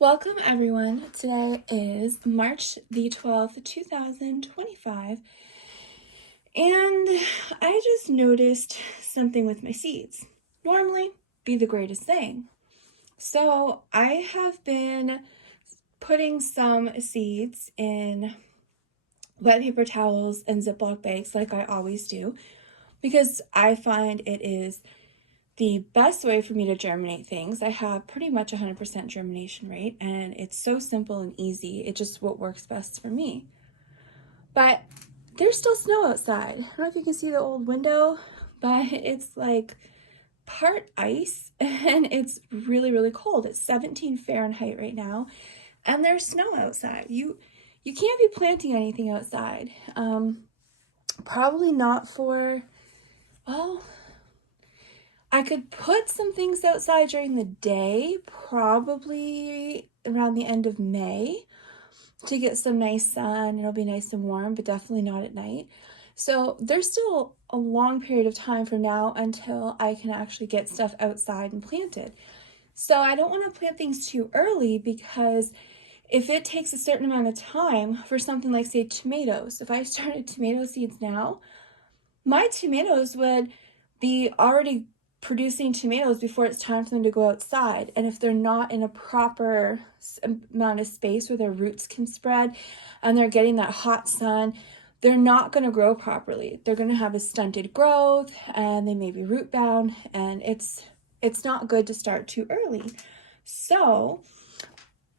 Welcome everyone. Today is March the 12th, 2025, and I just noticed something with my seeds. Normally, be the greatest thing. So I have been putting some seeds in wet paper towels and Ziploc bags like I always do because I find it is the best way for me to germinate things. I have pretty much 100% germination rate, and it's so simple and easy. It's just what works best for me. But there's still snow outside. I don't know if you can see the old window, but it's like part ice and it's really, really cold. It's 17 Fahrenheit right now, and there's snow outside. You can't be planting anything outside. Probably not for, well, I could put some things outside during the day, probably around the end of May, to get some nice sun. It'll be nice and warm, but definitely not at night. So there's still a long period of time from now until I can actually get stuff outside and planted. So I don't want to plant things too early, because if it takes a certain amount of time for something like, say, tomatoes, if I started tomato seeds now, my tomatoes would be already producing tomatoes before it's time for them to go outside. And if they're not in a proper amount of space where their roots can spread and they're getting that hot sun, they're not going to grow properly. They're going to have a stunted growth and they may be root bound, and it's not good to start too early. So,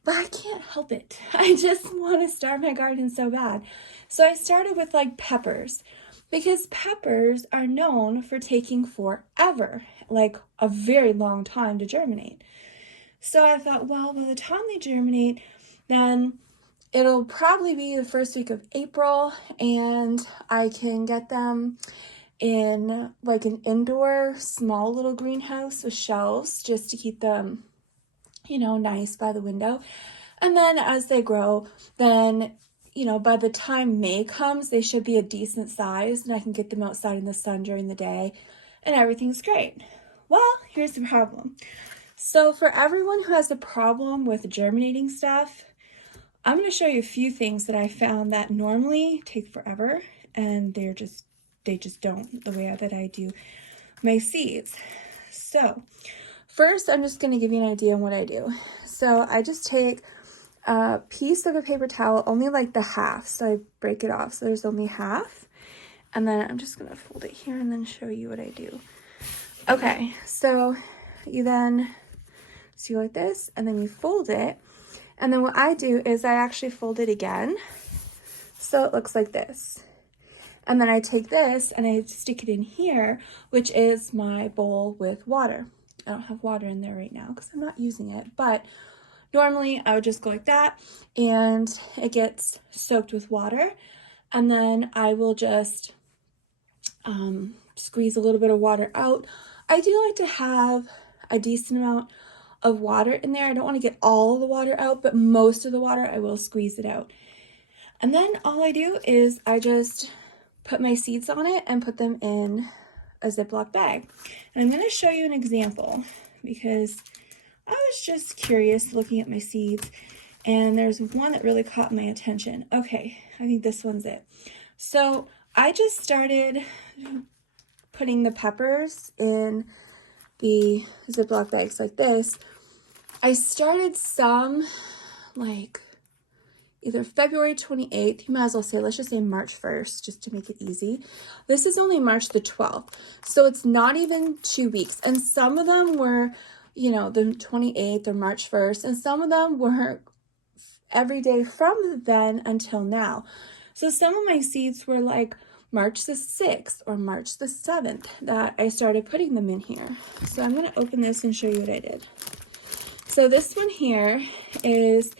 but I can't help it. I just want to start my garden so bad. So I started with like peppers, because peppers are known for taking forever, like a very long time to germinate. So I thought, well, by the time they germinate, then it'll probably be the first week of April, and I can get them in like an indoor small little greenhouse with shelves just to keep them, nice by the window. And then as they grow, then by the time May comes, they should be a decent size and I can get them outside in the sun during the day and everything's great. Well, here's the problem. So for everyone who has a problem with germinating stuff, I'm going to show you a few things that I found that normally take forever, and they just don't, the way that I do my seeds. So first, I'm just going to give you an idea on what I do. So I just take a piece of a paper towel, only like the half, so I break it off so there's only half, and then I'm just gonna fold it here and then show you what I do. Okay, so you then see like this, and then you fold it, and then what I do is I actually fold it again so it looks like this, and then I take this and I stick it in here, which is my bowl with water. I don't have water in there right now because I'm not using it, but normally I would just go like that and it gets soaked with water, and then I will just squeeze a little bit of water out. I do like to have a decent amount of water in there. I don't want to get all the water out, but most of the water I will squeeze it out. And then all I do is I just put my seeds on it and put them in a Ziploc bag. And I'm going to show you an example because I was just curious looking at my seeds, and there's one that really caught my attention. Okay, I think this one's it. So I just started putting the peppers in the Ziploc bags like this. I started some like either February 28th, you might as well say, let's just say March 1st, just to make it easy. This is only March the 12th, so it's not even 2 weeks. And some of them were, the 28th or March 1st, and some of them were every day from then until now. So some of my seeds were like March the 6th or March the 7th that I started putting them in here. So I'm going to open this and show you what I did. So this one here is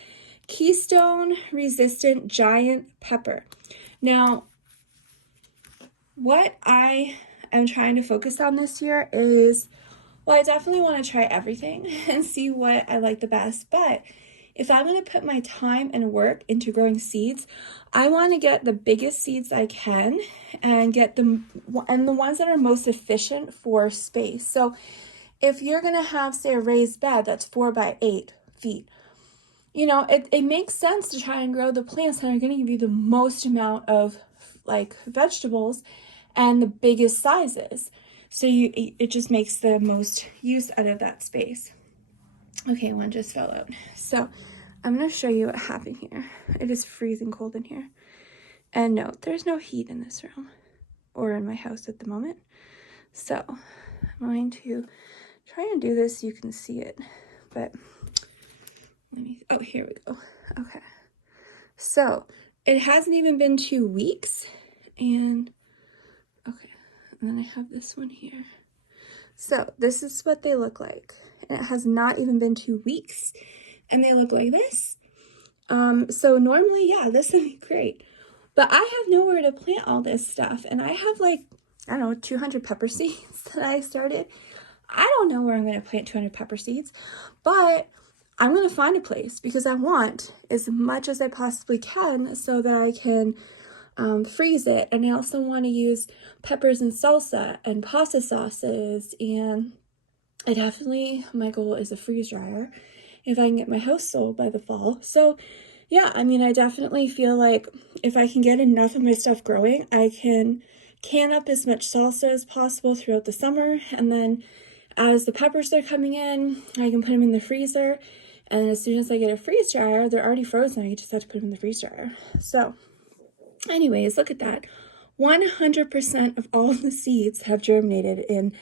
Keystone Resistant Giant Pepper. Now, what I am trying to focus on this year is, well, I definitely want to try everything and see what I like the best, but if I'm going to put my time and work into growing seeds, I want to get the biggest seeds I can and get them, and the ones that are most efficient for space. So if you're going to have, say, a raised bed that's 4 by 8 feet, you know, it makes sense to try and grow the plants that are going to give you the most amount of like vegetables and the biggest sizes. So it just makes the most use out of that space. Okay, one just fell out. So I'm going to show you what happened here. It is freezing cold in here. And no, there's no heat in this room or in my house at the moment. So I'm going to try and do this so you can see it. But let me, oh, here we go. Okay. So it hasn't even been 2 weeks. And okay, and then I have this one here. So this is what they look like. And it has not even been 2 weeks. And they look like this. So normally, yeah, this would be great. But I have nowhere to plant all this stuff. And I have like, I don't know, 200 pepper seeds that I started. I don't know where I'm going to plant 200 pepper seeds. But I'm going to find a place because I want as much as I possibly can so that I can freeze it. And I also want to use peppers and salsa and pasta sauces. And I definitely, my goal is a freeze dryer if I can get my house sold by the fall. So yeah, I mean, I definitely feel like if I can get enough of my stuff growing, I can can up as much salsa as possible throughout the summer. And then as the peppers are coming in, I can put them in the freezer. And as soon as I get a freeze dryer, they're already frozen. I just have to put them in the freeze dryer. So anyways, look at that. 100% of all the seeds have germinated in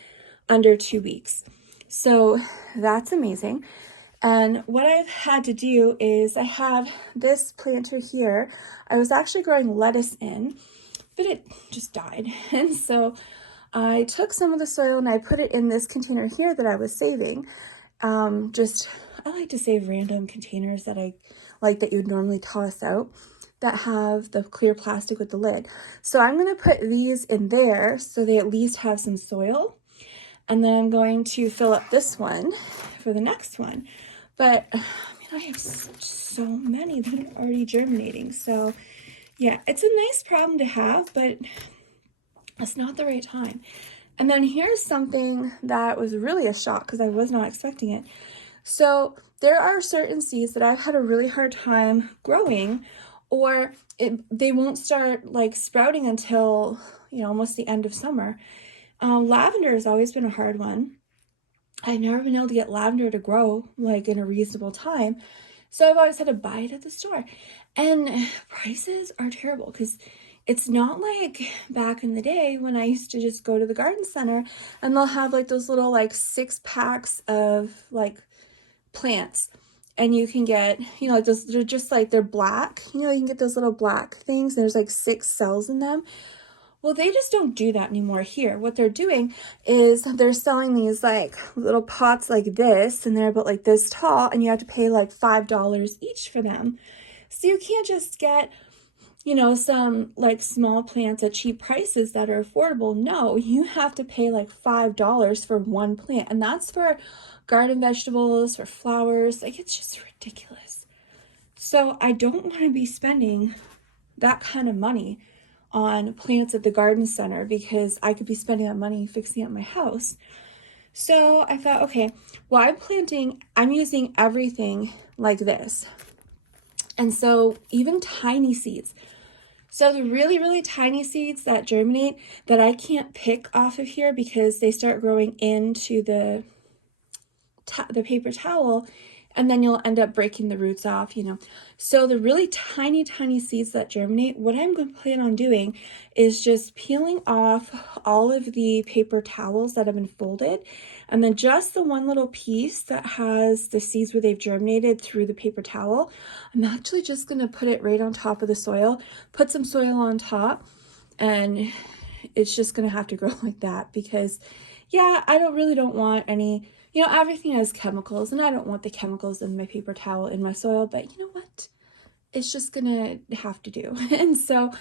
under 2 weeks. So that's amazing. And what I've had to do is I had this planter here. I was actually growing lettuce in, but it just died. And so I took some of the soil and I put it in this container here that I was saving. I like to save random containers that I like that you'd normally toss out that have the clear plastic with the lid. So I'm going to put these in there so they at least have some soil. And then I'm going to fill up this one for the next one. But I mean, I have so many that are already germinating. So yeah, it's a nice problem to have, but it's not the right time. And then here's something that was really a shock because I was not expecting it. So there are certain seeds that I've had a really hard time growing, or they won't start like sprouting until, you know, almost the end of summer. Lavender has always been a hard one. I've never been able to get lavender to grow like in a reasonable time. So I've always had to buy it at the store. And prices are terrible because it's not like back in the day when I used to just go to the garden center and they'll have like those little like 6 packs of like plants. And you can get, you know, like those, they're just like, they're black. You know, you can get those little black things. There's like 6 cells in them. Well, they just don't do that anymore here. What they're doing is they're selling these like little pots like this, and they're about like this tall, and you have to pay like $5 each for them. So you can't just get, you know, some like small plants at cheap prices that are affordable. No, you have to pay like $5 for one plant, and that's for garden vegetables, for flowers. Like, it's just ridiculous. So I don't want to be spending that kind of money on plants at the garden center because I could be spending that money fixing up my house. So I thought, okay, well, I'm using everything like this. And so even tiny seeds. So the really, really tiny seeds that germinate that I can't pick off of here because they start growing into the paper towel, and then you'll end up breaking the roots off, you know. So the really tiny, tiny seeds that germinate, what I'm going to plan on doing is just peeling off all of the paper towels that have been folded, and then just the one little piece that has the seeds where they've germinated through the paper towel, I'm actually just going to put it right on top of the soil, put some soil on top, and it's just going to have to grow like that because, yeah, I really don't want any, you know, everything has chemicals, and I don't want the chemicals in my paper towel in my soil, but you know what? It's just gonna have to do. And so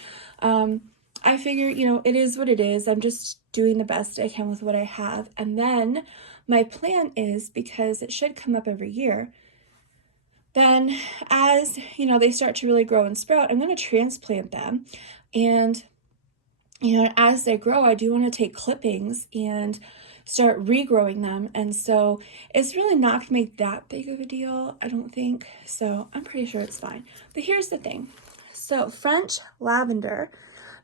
I figure, you know, it is what it is. I'm just doing the best I can with what I have. And then my plan is, because it should come up every year, then as, you know, they start to really grow and sprout, I'm going to transplant them. And, you know, as they grow, I do want to take clippings and start regrowing them. And so it's really not going to make that big of a deal, I don't think. So I'm pretty sure it's fine. But here's the thing. So French lavender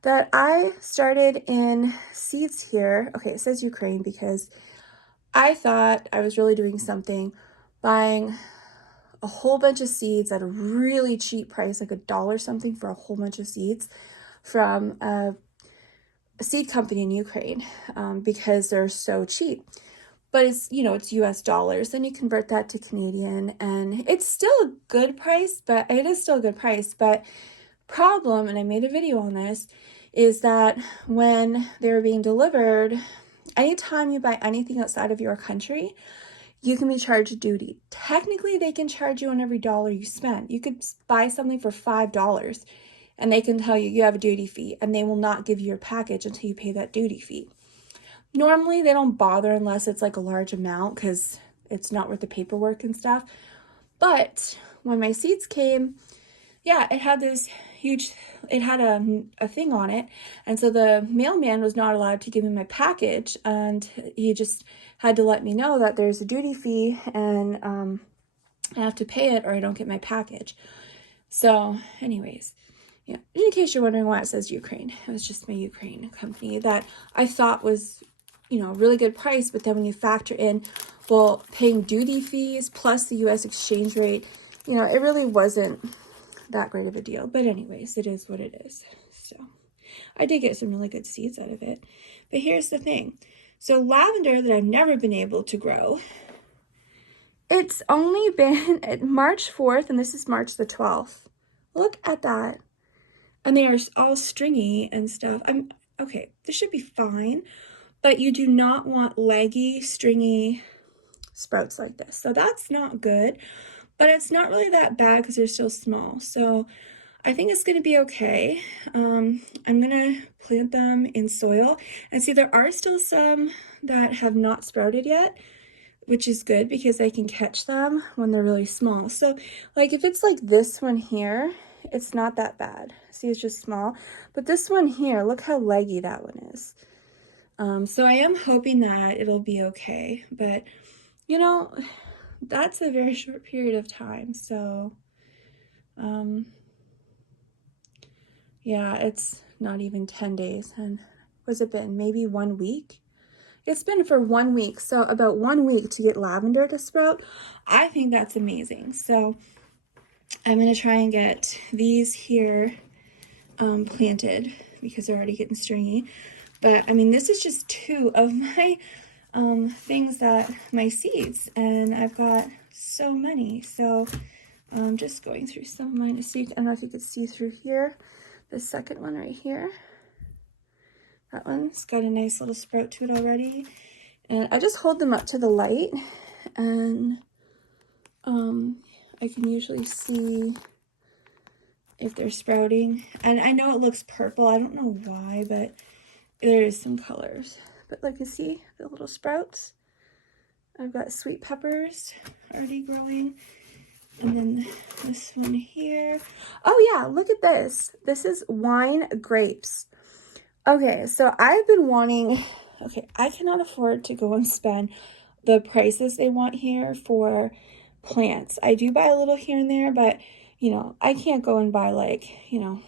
that I started in seeds here. Okay, it says Ukraine because I thought I was really doing something buying a whole bunch of seeds at a really cheap price, like $1 something for a whole bunch of seeds from a seed company in Ukraine, because they're so cheap. But it's, you know, it's US dollars. Then you convert that to Canadian and it's still a good price, but it is still a good price. But problem, and I made a video on this, is that when they're being delivered, anytime you buy anything outside of your country, you can be charged duty. Technically, they can charge you on every dollar you spend. You could buy something for $5 and they can tell you you have a duty fee, and they will not give you your package until you pay that duty fee. Normally, they don't bother unless it's like a large amount because it's not worth the paperwork and stuff. But when my seeds came, yeah, it had this huge, it had a thing on it. And so the mailman was not allowed to give me my package, and he just had to let me know that there's a duty fee and I have to pay it or I don't get my package. So anyways, yeah, in case you're wondering why it says Ukraine, it was just my Ukraine company that I thought was, you know, a really good price. But then when you factor in, well, paying duty fees plus the US exchange rate, you know, it really wasn't that great of a deal. But anyways, it is what it is. So I did get some really good seeds out of it. But here's the thing. So lavender that I've never been able to grow, it's only been at March 4th, and this is March the 12th. Look at that. And they are all stringy and stuff. Okay, this should be fine, but you do not want leggy, stringy sprouts like this. So that's not good, but it's not really that bad because they're still small. So I think it's going to be okay. I'm going to plant them in soil, and see, there are still some that have not sprouted yet, which is good because I can catch them when they're really small. So like if it's like this one here, it's not that bad. See, it's just small. But this one here, look how leggy that one is. So I am hoping that it'll be okay. But, you know, that's a very short period of time. So, yeah, it's not even 10 days. And what's it been? Maybe 1 week? It's been for 1 week. So about 1 week to get lavender to sprout. I think that's amazing. So I'm going to try and get these here planted because they're already getting stringy. But I mean, this is just 2 of my things that my seeds, and I've got so many. So I'm just going through some of mine to see. I don't know if you could see through here. The second one right here. That one's got a nice little sprout to it already. And I just hold them up to the light, and I can usually see if they're sprouting. And I know it looks purple. I don't know why, but there is some colors. But like you see, the little sprouts. I've got sweet peppers already growing. And then this one here. Oh yeah, look at this. This is wine grapes. Okay, so I've been wanting, okay, I cannot afford to go and spend the prices they want here for plants. I do buy a little here and there, but, you know, I can't go and buy like, you know,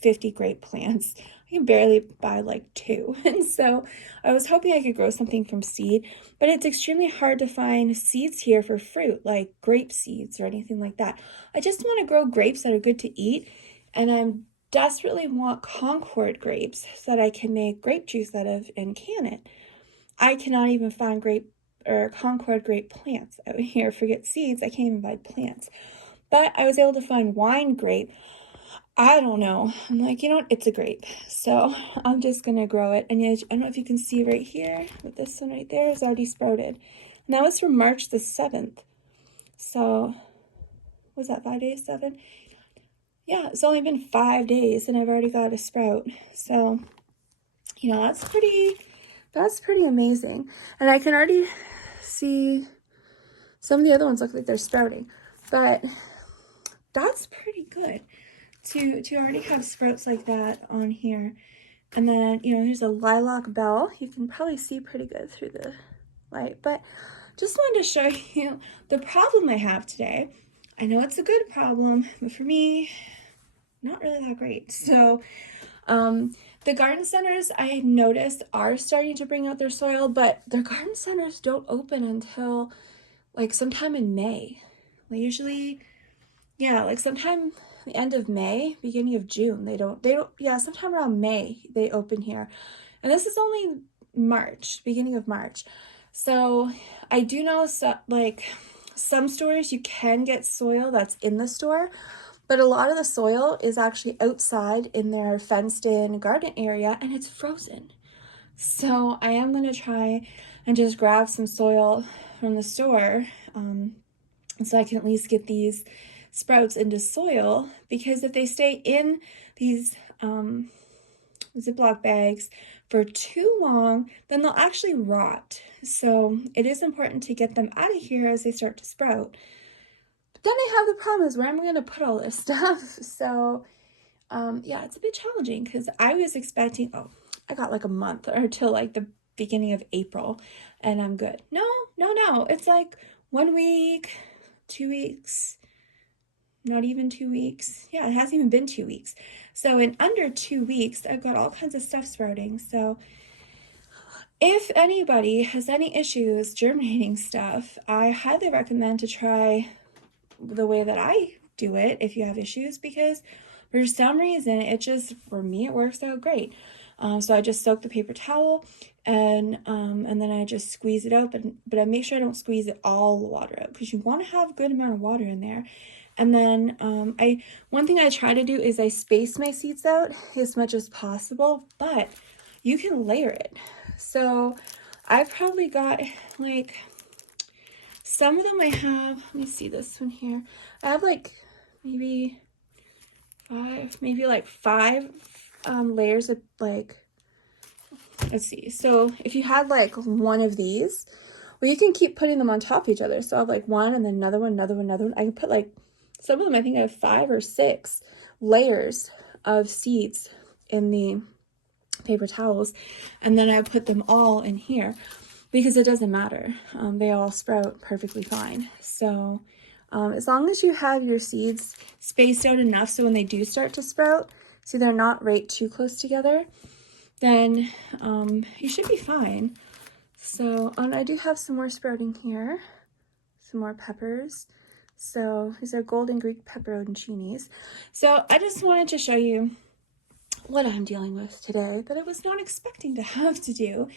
50 grape plants. I can barely buy like 2. And so I was hoping I could grow something from seed, but it's extremely hard to find seeds here for fruit, like grape seeds or anything like that. I just want to grow grapes that are good to eat, and I'm desperately want Concord grapes so that I can make grape juice out of and can it. I cannot even find grape or Concord grape plants out here. Forget seeds, I can't even buy plants. But I was able to find wine grape. I don't know. I'm like, you know what? It's a grape. So I'm just going to grow it. And yeah, I don't know if you can see right here, but this one right there is already sprouted. And that was from March the 7th. So was that 5 days? 7? Yeah, it's only been 5 days and I've already got a sprout. So, you know, that's pretty amazing. And I can already see some of the other ones look like they're sprouting. But that's pretty good to already have sprouts like that on here. And then, here's a lilac bell. You can probably see pretty good through the light, but just wanted to show you the problem I have today. I know it's a good problem, but for me, not really that great. So the garden centers I noticed are starting to bring out their soil, but their garden centers don't open until like sometime in May. Usually, yeah, like sometime the end of May, beginning of June. They don't, yeah, sometime around May they open here. And this is only March, beginning of March. So I do know some stores you can get soil that's in the store, but a lot of the soil is actually outside in their fenced in garden area and it's frozen. So I am going to try and just grab some soil from the store so I can at least get these sprouts into soil, because if they stay in these Ziploc bags for too long, then they'll actually rot. So it is important to get them out of here as they start to sprout. But then I have the problem is where am I going to put all this stuff? So yeah, it's a bit challenging because I was expecting, I got like a month or till like the beginning of April and I'm good. No. It's like 1 week, 2 weeks, not even 2 weeks. Yeah, it hasn't even been 2 weeks. So in under 2 weeks, I've got all kinds of stuff sprouting. So if anybody has any issues germinating stuff, I highly recommend to try the way that I do it if you have issues, because for some reason, for me, it works out great. So I just soak the paper towel and then I just squeeze it out, but I make sure I don't squeeze it all the water out because you want to have a good amount of water in there. And then one thing I try to do is I space my seeds out as much as possible, but you can layer it. So I've probably got like, some of them I have, let me see this one here. I have like maybe five layers of like, let's see. So if you had like one of these, well, you can keep putting them on top of each other. So I have like one and then another one. I can put like, some of them, I think I have 5 or 6 layers of seeds in the paper towels. And then I put them all in here because it doesn't matter. They all sprout perfectly fine. So as long as you have your seeds spaced out enough so when they do start to sprout, so they're not right too close together, then you should be fine. So, and I do have some more sprouting here, some more peppers. So these are golden Greek pepperoncinis. So I just wanted to show you what I'm dealing with today that I was not expecting to have to do.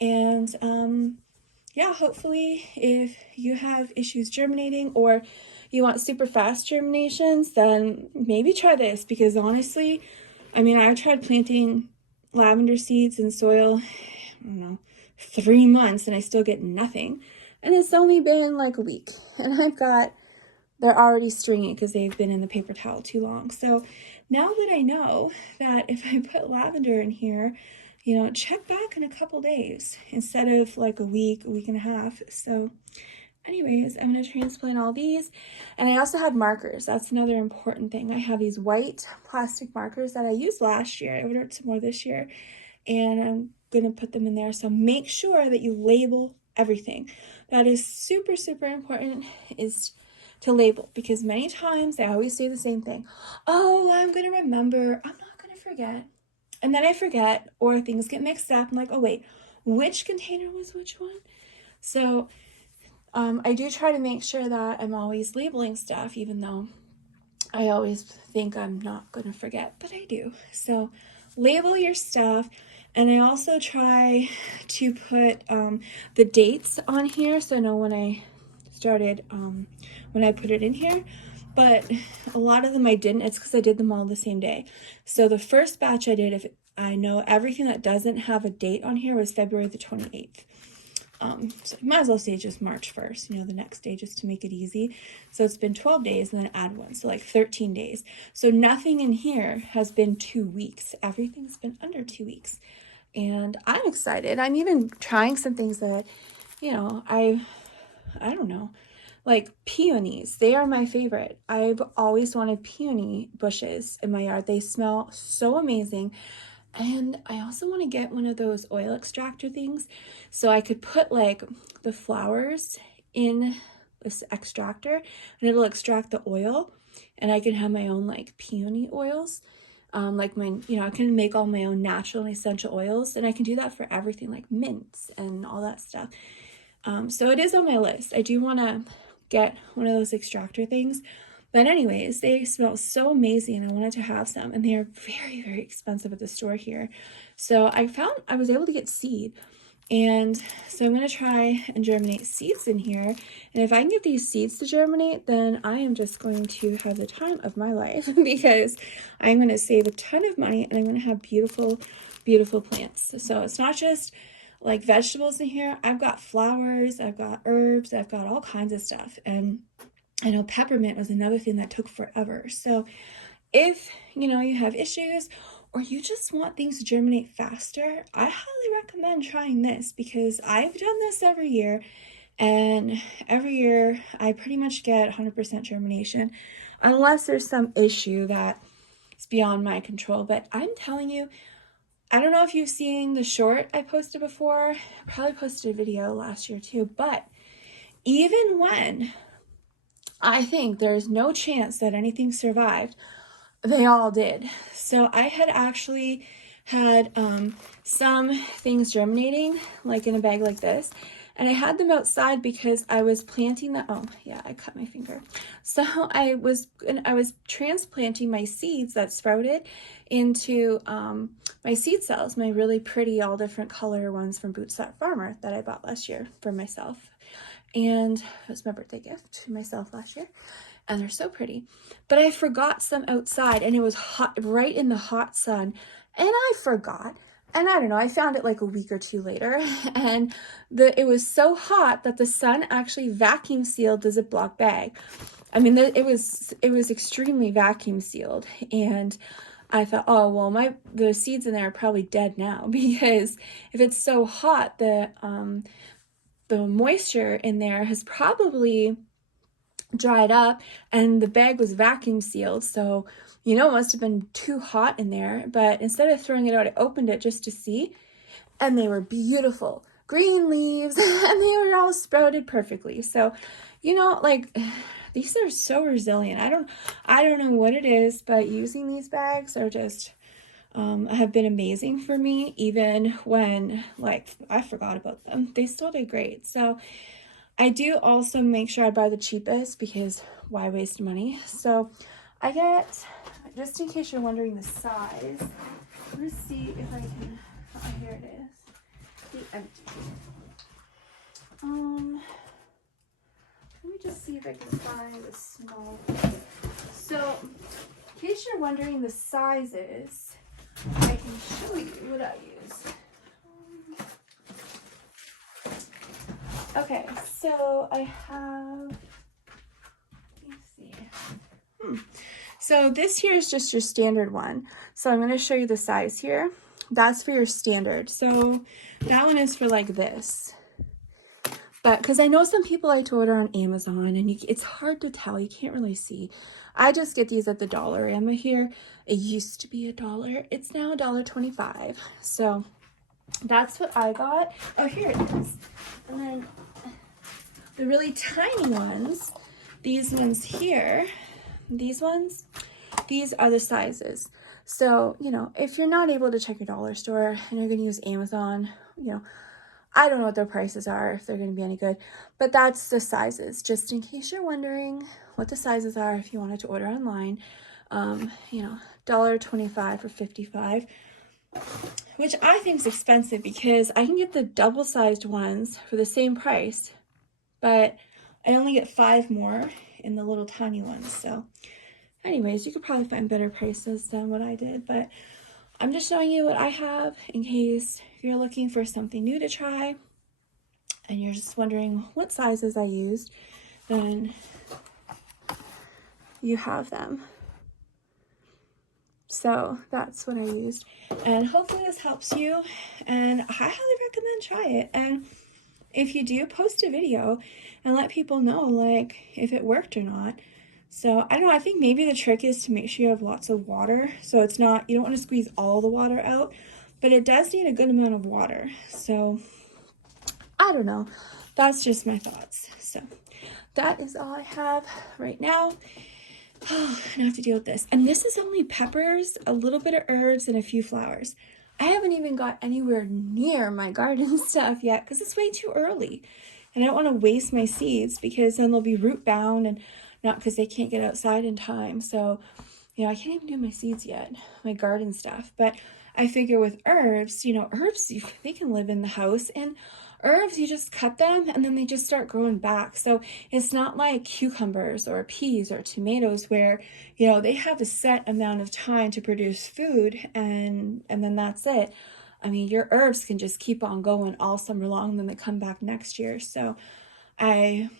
And yeah, hopefully if you have issues germinating or you want super fast germinations, then maybe try this, because honestly, I mean, I tried planting lavender seeds in soil, I don't know, 3 months and I still get nothing. And it's only been like a week and they're already stringy because they've been in the paper towel too long. So now that I know that if I put lavender in here, check back in a couple days instead of like a week and a half. So anyways, I'm going to transplant all these. And I also had markers. That's another important thing. I have these white plastic markers that I used last year. I ordered some more this year and I'm going to put them in there. So make sure that you label everything. That is super, super important, is to label, because many times I always say the same thing. Oh, I'm going to remember. I'm not going to forget. And then I forget, or things get mixed up. I'm like, oh wait, which container was which one? So I do try to make sure that I'm always labeling stuff, even though I always think I'm not going to forget, but I do. So label your stuff. And I also try to put the dates on here so I know when I started, when I put it in here. But a lot of them I didn't. It's because I did them all the same day. So the first batch I did, if I know everything that doesn't have a date on here, was February the 28th. So I might as well say just March 1st, the next day, just to make it easy. So it's been 12 days and then add one, so like 13 days. So nothing in here has been 2 weeks. Everything's been under 2 weeks. And I'm excited. I'm even trying some things that, I don't know, like peonies. They are my favorite. I've always wanted peony bushes in my yard. They smell so amazing. And I also want to get one of those oil extractor things so I could put like the flowers in this extractor and it'll extract the oil, and I can have my own like peony oils. Like my, I can make all my own natural and essential oils, and I can do that for everything like mints and all that stuff. So it is on my list. I do want to get one of those extractor things. But anyways, they smell so amazing and I wanted to have some, and they are very, very expensive at the store here. So I was able to get seed. And so I'm going to try and germinate seeds in here. And if I can get these seeds to germinate, then I am just going to have the time of my life because I'm going to save a ton of money and I'm going to have beautiful, beautiful plants. So it's not just like vegetables in here. I've got flowers, I've got herbs, I've got all kinds of stuff. And I know peppermint was another thing that took forever. So if, you have issues or you just want things to germinate faster, I highly recommend trying this because I've done this every year, and every year I pretty much get 100% germination unless there's some issue that is beyond my control. But I'm telling you, I don't know if you've seen the short I posted before. I probably posted a video last year too, but even when I think there's no chance that anything survived, they all did. So I had actually had some things germinating like in a bag like this, and I had them outside because I was planting the, oh yeah, I cut my finger. So I was transplanting my seeds that sprouted into my seed cells, my really pretty all different color ones from Boots That Farmer that I bought last year for myself. And it was my birthday gift to myself last year. And they're so pretty. But I forgot some outside, and it was hot, right in the hot sun. And I forgot. And I don't know, I found it like a week or two later. And it was so hot that the sun actually vacuum sealed the Ziploc bag. I mean, it was extremely vacuum sealed. And I thought, oh, well, the seeds in there are probably dead now because if it's so hot, the moisture in there has probably dried up, and the bag was vacuum sealed, so it must have been too hot in there. But instead of throwing it out, I opened it just to see, and they were beautiful green leaves and they were all sprouted perfectly. So like, these are so resilient. I don't know what it is, but using these bags are just have been amazing for me. Even when like I forgot about them, they still did great. So I do also make sure I buy the cheapest because why waste money? So I get, just in case you're wondering the size, let's see if I can, oh, here it is, the empty. Let me just see if I can find the small one. So in case you're wondering the sizes, I can show you what I use. Okay, so I have, let me see. So this here is just your standard one. So I'm going to show you the size here. That's for your standard. So that one is for like this. But because I know some people like to order on Amazon, and it's hard to tell. You can't really see. I just get these at the Dollarama here. It used to be $1. It's now $1.25. So that's what I got. Oh, here it is. And then the really tiny ones, these ones here, these ones, these are the sizes. So, if you're not able to check your dollar store and you're going to use Amazon, I don't know what their prices are, if they're going to be any good, but that's the sizes, just in case you're wondering what the sizes are if you wanted to order online. $1.25 for 55, which I think is expensive because I can get the double-sized ones for the same price, but I only get 5 more in the little tiny ones. So anyways, you could probably find better prices than what I did, but I'm just showing you what I have in case you're looking for something new to try and you're just wondering what sizes I used, then you have them. So that's what I used, and hopefully this helps you, and I highly recommend try it. And if you do, post a video and let people know like if it worked or not, So I don't know, I think maybe the trick is to make sure you have lots of water. So it's not, you don't want to squeeze all the water out, but it does need a good amount of water. So I don't know, that's just my thoughts. So that is all I have right now. Oh, and I have to deal with this. And this is only peppers, a little bit of herbs, and a few flowers. I haven't even got anywhere near my garden stuff yet because it's way too early. And I don't want to waste my seeds because then they'll be root bound and not because they can't get outside in time. So, I can't even do my seeds yet, my garden stuff. But I figure with herbs, herbs, they can live in the house. And herbs, you just cut them and then they just start growing back. So it's not like cucumbers or peas or tomatoes where, they have a set amount of time to produce food and then that's it. I mean, your herbs can just keep on going all summer long, and then they come back next year. I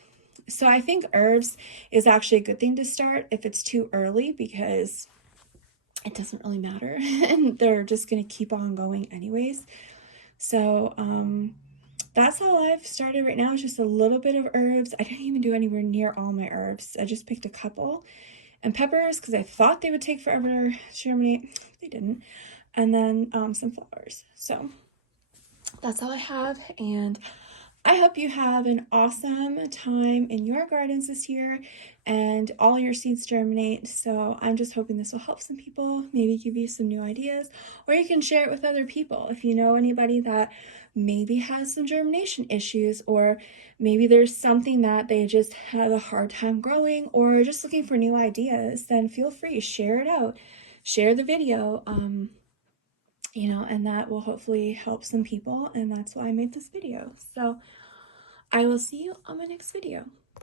I think herbs is actually a good thing to start if it's too early because it doesn't really matter and they're just going to keep on going anyways. So, that's all I've started right now is just a little bit of herbs. I didn't even do anywhere near all my herbs. I just picked a couple. And peppers because I thought they would take forever to germinate. They didn't. And then some flowers. So that's all I have, and I hope you have an awesome time in your gardens this year and all your seeds germinate. So I'm just hoping this will help some people, maybe give you some new ideas, or you can share it with other people. If you know anybody that maybe has some germination issues, or maybe there's something that they just have a hard time growing, or just looking for new ideas, then feel free, share it out, share the video. And that will hopefully help some people, and that's why I made this video. So I will see you on my next video.